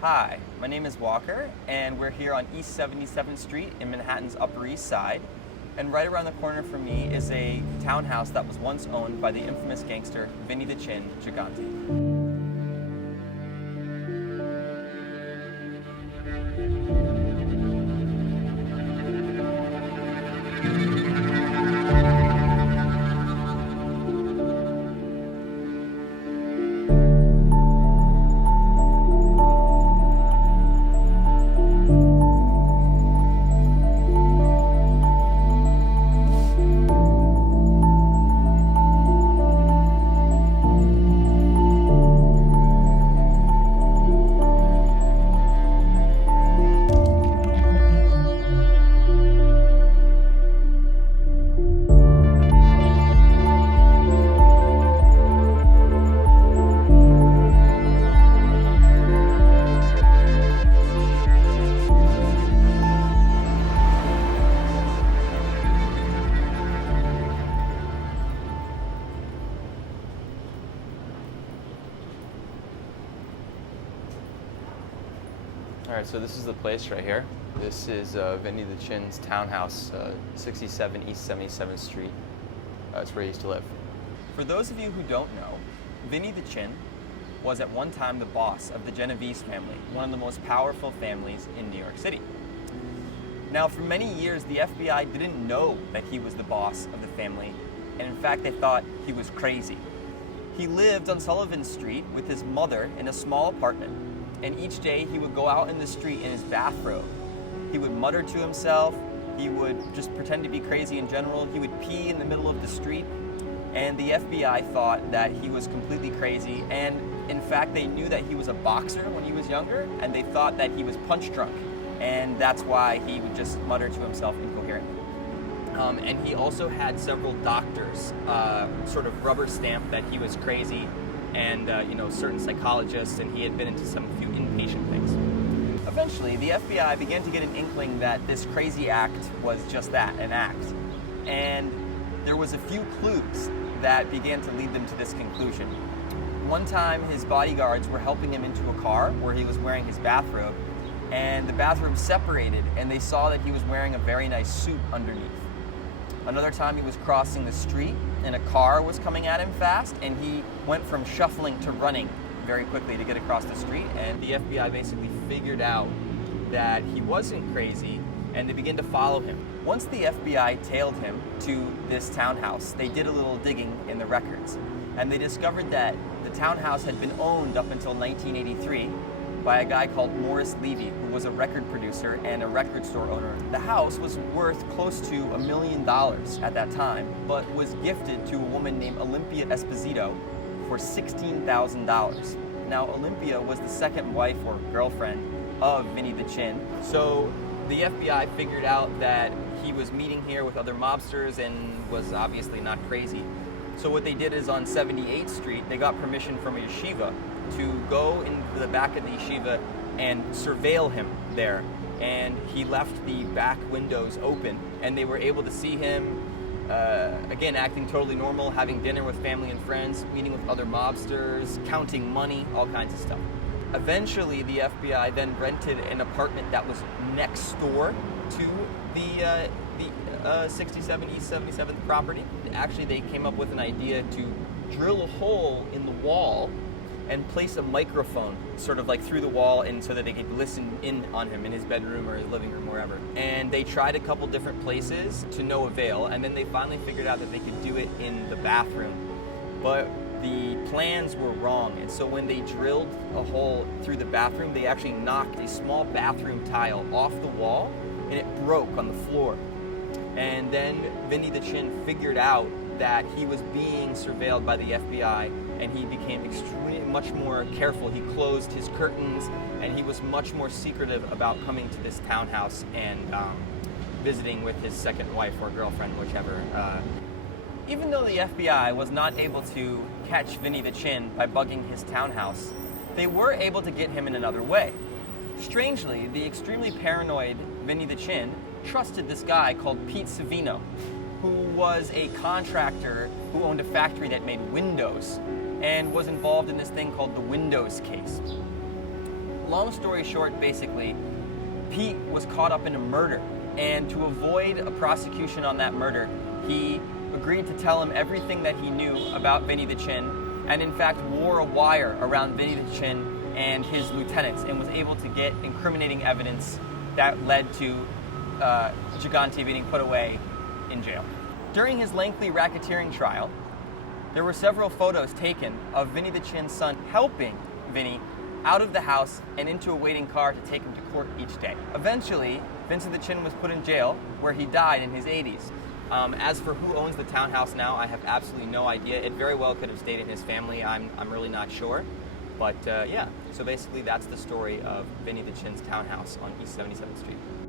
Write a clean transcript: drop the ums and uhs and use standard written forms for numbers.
Hi, my name is Walker, and we're here on East 77th Street in Manhattan's Upper East Side. And right around the corner from me is a townhouse that was once owned by the infamous gangster Vinny the Chin Gigante. All right, so this is the place right here. This is Vinny the Chin's townhouse, 67 East 77th Street. That's where he used to live. For those of you who don't know, Vinny the Chin was at one time the boss of the Genovese family, one of the most powerful families in New York City. Now, for many years, the FBI didn't know that he was the boss of the family, and in fact, they thought he was crazy. He lived on Sullivan Street with his mother in a small apartment, and each day he would go out in the street in his bathrobe. He would mutter to himself, he would just pretend to be crazy in general, he would pee in the middle of the street, and the FBI thought that he was completely crazy, and in fact they knew that he was a boxer when he was younger, and they thought that he was punch drunk, and that's why he would just mutter to himself incoherently. And he also had several doctors sort of rubber stamp that he was crazy, and certain psychologists, and he had been into some few inpatient things. Eventually, the FBI began to get an inkling that this crazy act was just that, an act. And there was a few clues that began to lead them to this conclusion. One time, his bodyguards were helping him into a car where he was wearing his bathrobe, and the bathrobe separated, and they saw that he was wearing a very nice suit underneath. Another time he was crossing the street and a car was coming at him fast, and he went from shuffling to running very quickly to get across the street, and the FBI basically figured out that he wasn't crazy, and they began to follow him. Once the FBI tailed him to this townhouse, they did a little digging in the records, and they discovered that the townhouse had been owned up until 1983 by a guy called Morris Levy, who was a record producer and a record store owner. The house was worth close to $1 million at that time, but was gifted to a woman named Olympia Esposito for $16,000. Now, Olympia was the second wife or girlfriend of Vinny the Chin, so the FBI figured out that he was meeting here with other mobsters and was obviously not crazy. So what they did is on 78th Street, they got permission from a yeshiva to go into the back of the yeshiva and surveil him there. And he left the back windows open, and they were able to see him, again, acting totally normal, having dinner with family and friends, meeting with other mobsters, counting money, all kinds of stuff. Eventually, the FBI then rented an apartment that was next door to the 67 East 77th property. Actually, they came up with an idea to drill a hole in the wall and place a microphone sort of like through the wall, and so that they could listen in on him in his bedroom or his living room, wherever. And they tried a couple different places to no avail, and then they finally figured out that they could do it in the bathroom. But the plans were wrong, and so when they drilled a hole through the bathroom, they actually knocked a small bathroom tile off the wall, and it broke on the floor. And then Vinny the Chin figured out that he was being surveilled by the FBI, and he became much more careful. He closed his curtains, and he was much more secretive about coming to this townhouse and visiting with his second wife or girlfriend, whichever. Even though the FBI was not able to catch Vinny the Chin by bugging his townhouse, they were able to get him in another way. Strangely, the extremely paranoid Vinny the Chin trusted this guy called Pete Savino, who was a contractor who owned a factory that made windows and was involved in this thing called the Windows case. long story short, basically, Pete was caught up in a murder, and to avoid a prosecution on that murder, he agreed to tell him everything that he knew about Vinny the Chin, and in fact wore a wire around Vinny the Chin and his lieutenants, and was able to get incriminating evidence that led to Gigante being put away in jail. During his lengthy racketeering trial, there were several photos taken of Vinny the Chin's son helping Vinny out of the house and into a waiting car to take him to court each day. Eventually, Vincent the Chin was put in jail, where he died in his 80s. As for who owns the townhouse now, I have absolutely no idea. It very well could have stayed in his family. I'm really not sure. But yeah, so basically that's the story of Vinny the Chin's townhouse on East 77th Street.